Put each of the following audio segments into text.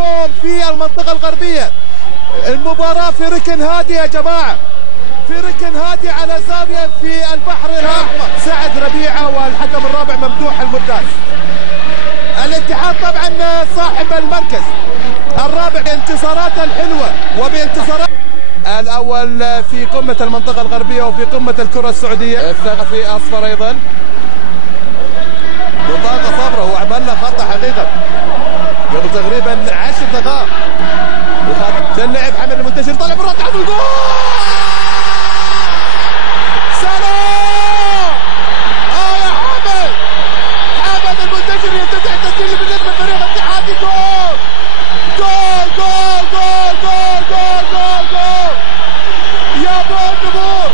اليوم في المنطقة الغربية. المباراة في ركن هادي يا جماعة، في ركن هادي على زاوية في البحر الأحمر. سعد ربيعة والحكم الرابع ممدوح المرداس. الاتحاد طبعا صاحب المركز الرابع بانتصاراته الحلوة وبانتصارات الأول في قمة المنطقة الغربية وفي قمة الكرة السعودية. الثقفي أصفر أيضا بطاقة صفراء، هو عمل له خطأ حقيقة قبل تقريبا 10 دقائق. اللعب حمد المنتشر طلع برا تحت الجول. سلام! يا حمد! حمد المنتشر يفتتح التسجيل بالنسبة لفريق الاتحادي. جول! جول جول جول جول جول جول جول! يا ابو النمور!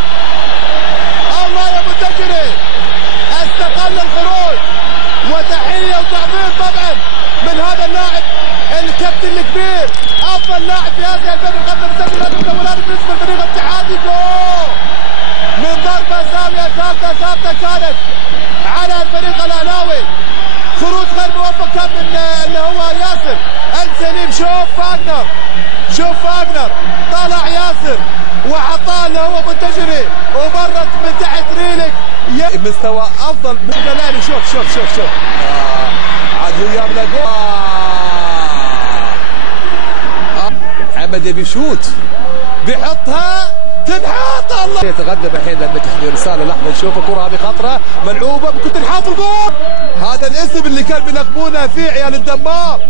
الله يا منتشري! استقل الخروج، وتحية وتعظيم طبعا من هذا اللاعب الكابتن الكبير، افضل لاعب في هذه الفتره قدم سجل الهدف الاولاني بالنسبه للفريق الاتحادي. جول من ضربه زاويه ثابته كانت على الفريق الاهلاوي. خروج غير موفق كان من اللي هو ياسر السليم. شوف فاغنر طلع ياسر وحطاه اللي هو منتشري ومرت من تحت ريلك. مستوى افضل من الاهلي. شوف عاد هو جاب له جول. محمد يبي شوت بيحطها تنحط. الله يتقدم الحين لان رساله لحظه نشوف الكره هذه خطره ملعوبه ممكن تنحط الجول. هذا الاسم اللي كان بيلقبونه في عيال الدمار،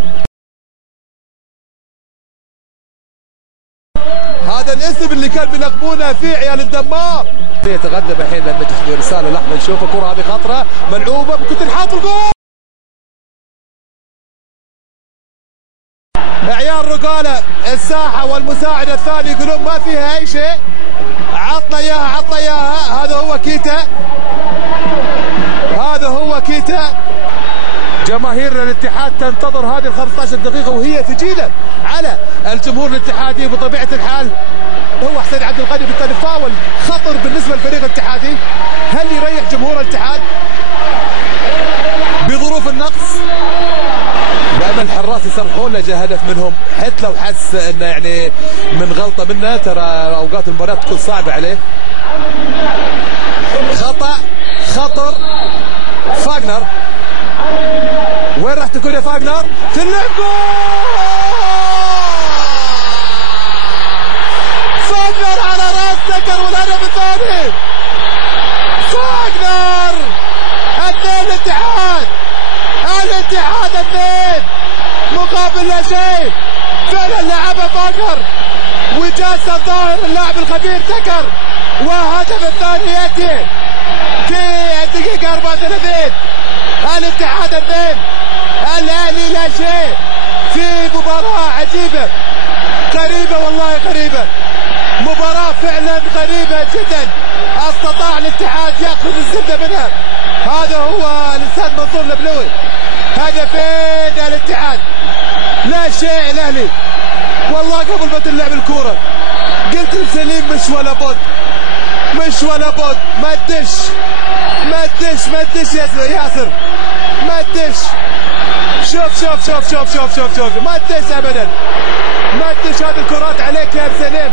هذا الاسم اللي كان بيلقبونه في عيال الدمار. يتقدم الحين لان رساله لحظه نشوف الكره هذه خطره ملعوبه ممكن تنحط الجول. عيال رقاله الساحه والمساعد الثاني يقولون ما فيها اي شيء، عطنا اياها. هذا هو كيتا. جماهير الاتحاد تنتظر هذه ال 15 دقيقه وهي ثقيله على الجمهور الاتحادي بطبيعه الحال. هو حسين عبد الغني بالتالي فاول خطر بالنسبه للفريق الاتحادي. هل يريح جمهور الاتحاد بظروف النقص؟ دائما الحراس يصرخون له جاء هدف منهم حتى لو حس انه يعني من غلطه منه. ترى اوقات المباراه تكون صعبه عليه. خطر فاغنر، وين راح تكون يا فاغنر؟ تلعب جول! فاغنر على راس سكر والهدف الثاني. فاغنر 2 الاتحاد 2 مقابل لا شيء. فعلا لعبها فاغنر وجاز الظاهر اللاعب الخبير تكر. وهدف الثاني ياتي في الدقيقة 34. الاتحاد 2 الاهلي لا شيء في مباراة عجيبة قريبة، والله قريبة، مباراة فعلا قريبة جدا. استطاع الاتحاد ياخذ الزبدة منها. هذا هو الاستاذ منصور البلوي. هدفين الاتحاد لا شيء الاهلي. والله قبل ما تلعب الكورة قلت لسليم مش ولا بد ما تدش ياسر ما تدش. شوف ما تدش ابدا، ما تدش. هذه الكرات عليك يا سليم.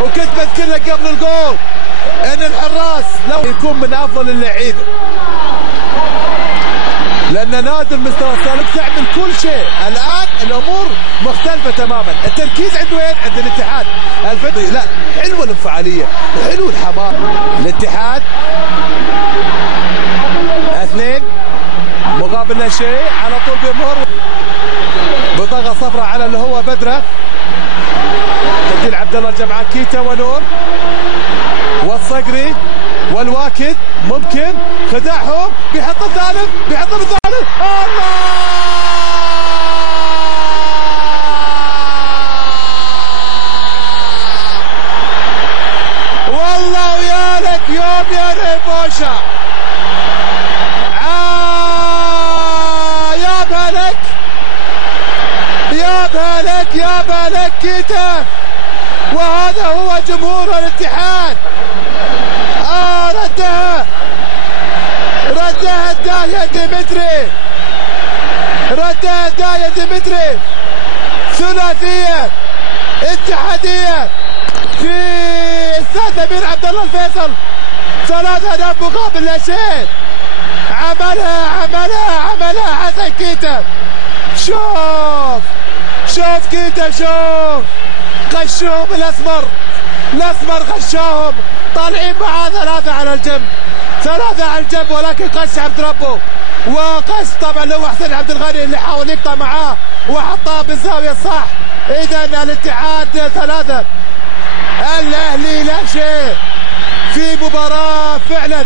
وكنت بذكر لك قبل الجول ان الحراس لو يكون من افضل اللعيبه، لان نادر مستوى السالك تعمل كل شيء. الان الامور مختلفه تماما. التركيز عند وين؟ عند الاتحاد الفني. لا حلوه الانفعاليه وحلو الحماس. الاتحاد 2 مقابل لا شيء على طول بيمر. بطاقه صفراء على اللي هو بدره. تسجيل عبد الله الجمعان. كيتا ونور والصقري والواكد ممكن خدعهم. بيحط الثالث الله! والله ويا لك يوم يا ريبوشا. يا بالك كيتا. وهذا هو جمهور الاتحاد. ردها الداية ديمتري. ثلاثية اتحادية في استاد أمير عبد الله الفيصل. 3 أهداف مقابل لا شيء. عملها حسن كيتا. شوف كيتا، شوف غشهم الاسمر غشاهم، طالعين معاه 3 على الجنب ولكن قش عبد ربه، وقش طبعا لو حسين عبد الغني اللي حاول يقطع معاه وحطها بالزاويه الصح. اذا الاتحاد 3 الاهلي لا شيء في مباراه فعلا